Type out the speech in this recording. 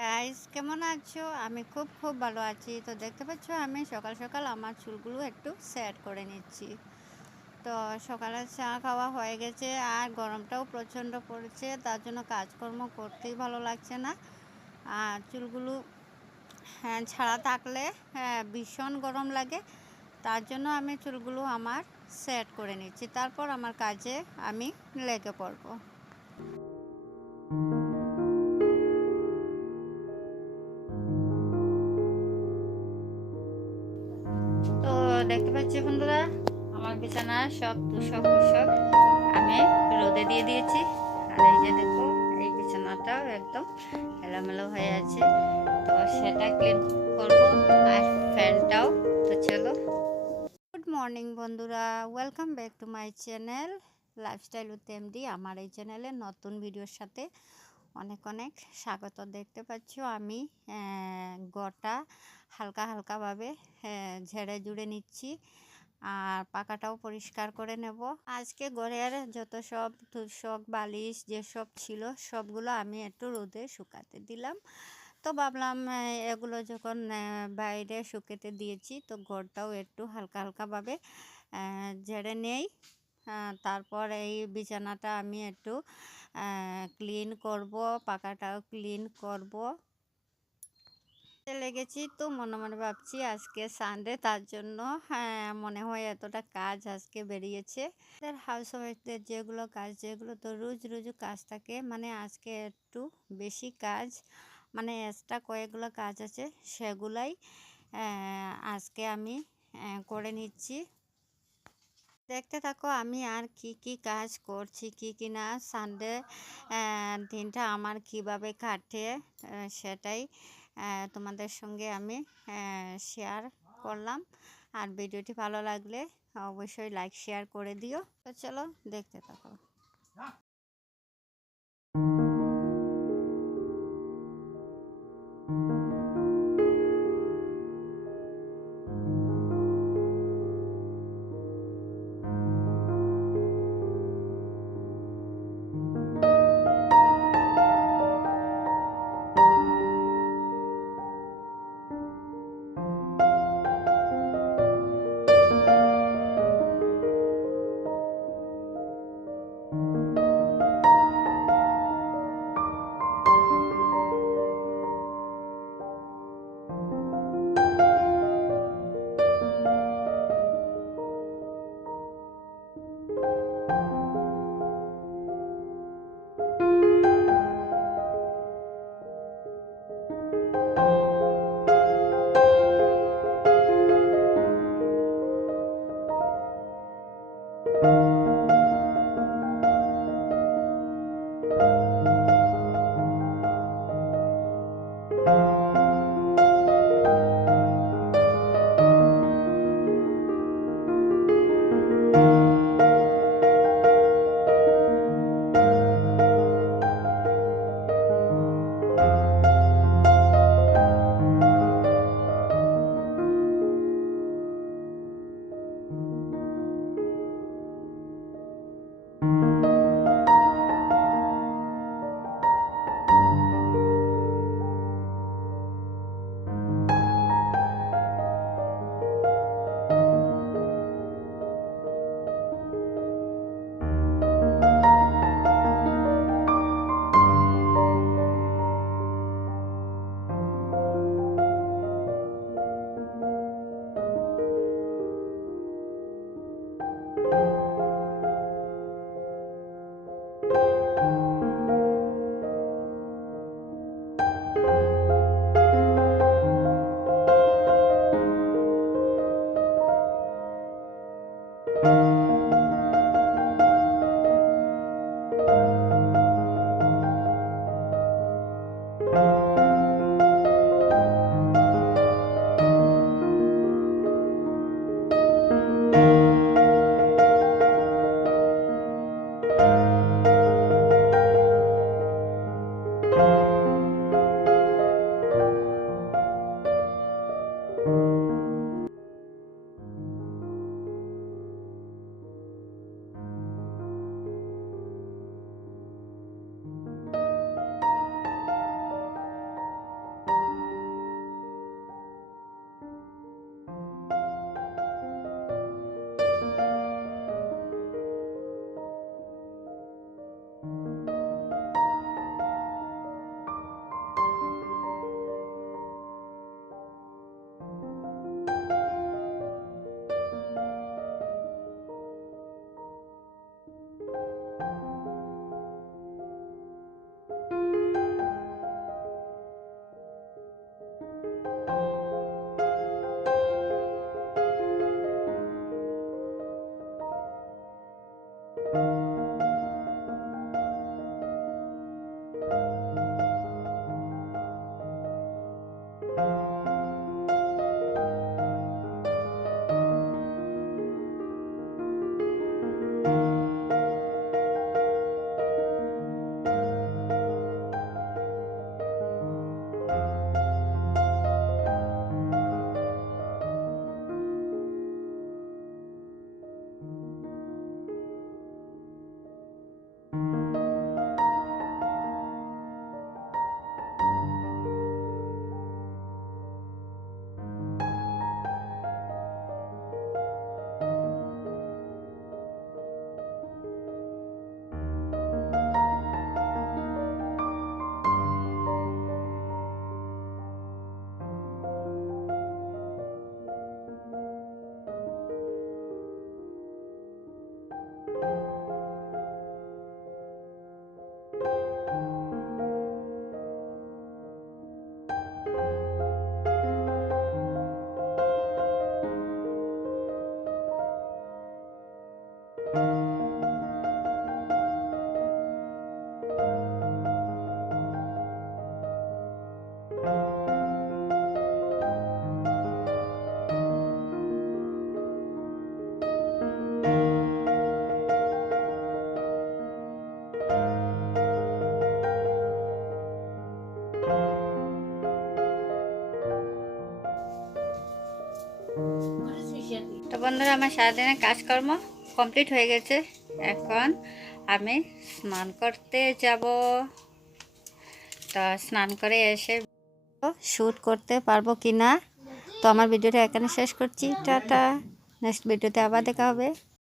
Guys কেমন আছো? আমি খুব খুব ভালো আছি। তো দেখতে পাচ্ছ আমি সকাল সকাল আমার চুলগুলো একটু সেট করে নিচ্ছি। তো সকালে চা খাওয়া হয়ে গেছে আর গরমটাও প্রচণ্ড পড়েছে তার জন্য কাজকর্ম করতেই ভালো লাগছে না। আর চুলগুলো হ্যাঁ, ছাড়া থাকলে হ্যাঁ, ভীষণ গরম লাগে তার জন্য আমি চুলগুলো আমার সেট করে নিচ্ছি। তারপর আমার কাজে আমি লেগে পড়ব। দেখতে পাচ্ছি বন্ধুরা। আমার বিছানা সব তুষক মুষক আমি রোদে দিয়ে দিয়েছি। আর এই যে দেখো, এই বিছানাটাও একদম এলোমেলো হয়ে আছে। তো সেটা ক্লিন করব। আর ফ্যানটাও, তো চলো। গুড মর্নিং বন্ধুরা। Welcome back to my channel lifestyle with MD আমার এই চ্যানেলে নতুন ভিডিওর সাথে অনেক অনেক স্বাগত দেখতে পাচ্ছ আমি। গোটা হালকা, হালকাভাবে ঝেড়ে জুড়ে নিচ্ছি আর পাকাটাও পরিষ্কার করে নেব। আজকে ঘরের যত সব তুষক বালিশ যেসব ছিল সবগুলো আমি একটু রোদে শুকাতে দিলাম। তো ভাবলাম এগুলো যখন বাইরে শুকাতে দিয়েছি তো ঘরটাও একটু হালকা, হালকাভাবে ঝেড়ে নেই। তারপর এই বিছানাটা আমি একটু ক্লিন করব পাকাটাও ক্লিন করব। লেগেছি তো মনে মনে ভাবছি আজকে সানডে তার জন্য হ্যাঁ মনে হয় এতটা কাজ আজকে বেরিয়েছে। হাউস ওয়াইফদের যেগুলো কাজ, যেগুলো তো রোজ রোজ কাজ থাকে মানে আজকে একটু বেশি কাজ মানে এক্সট্রা কয়েকগুলো কাজ আছে, সেগুলাই আজকে আমি করে নিচ্ছি। দেখতে থাকো, আমি আর কি কি কাজ করছি, কি কি না? সানডে দিনটা আমার কীভাবে কাটে সেটাই তোমাদের সঙ্গে আমি শেয়ার করলাম। আর ভিডিওটি ভালো লাগলে অবশ্যই লাইক শেয়ার করে দিও। তো চলো, দেখতে থাকো। বন্ধুরা, আমার সারাদিনের কাজকর্ম কমপ্লিট হয়ে গেছে। এখন আমি স্নান করতে যাব। তো স্নান করে এসে শ্যুট করতে পারব কি না তো আমার ভিডিওটা এখানে শেষ করছি। টাটা। নেক্সট ভিডিওতে আবার দেখা হবে।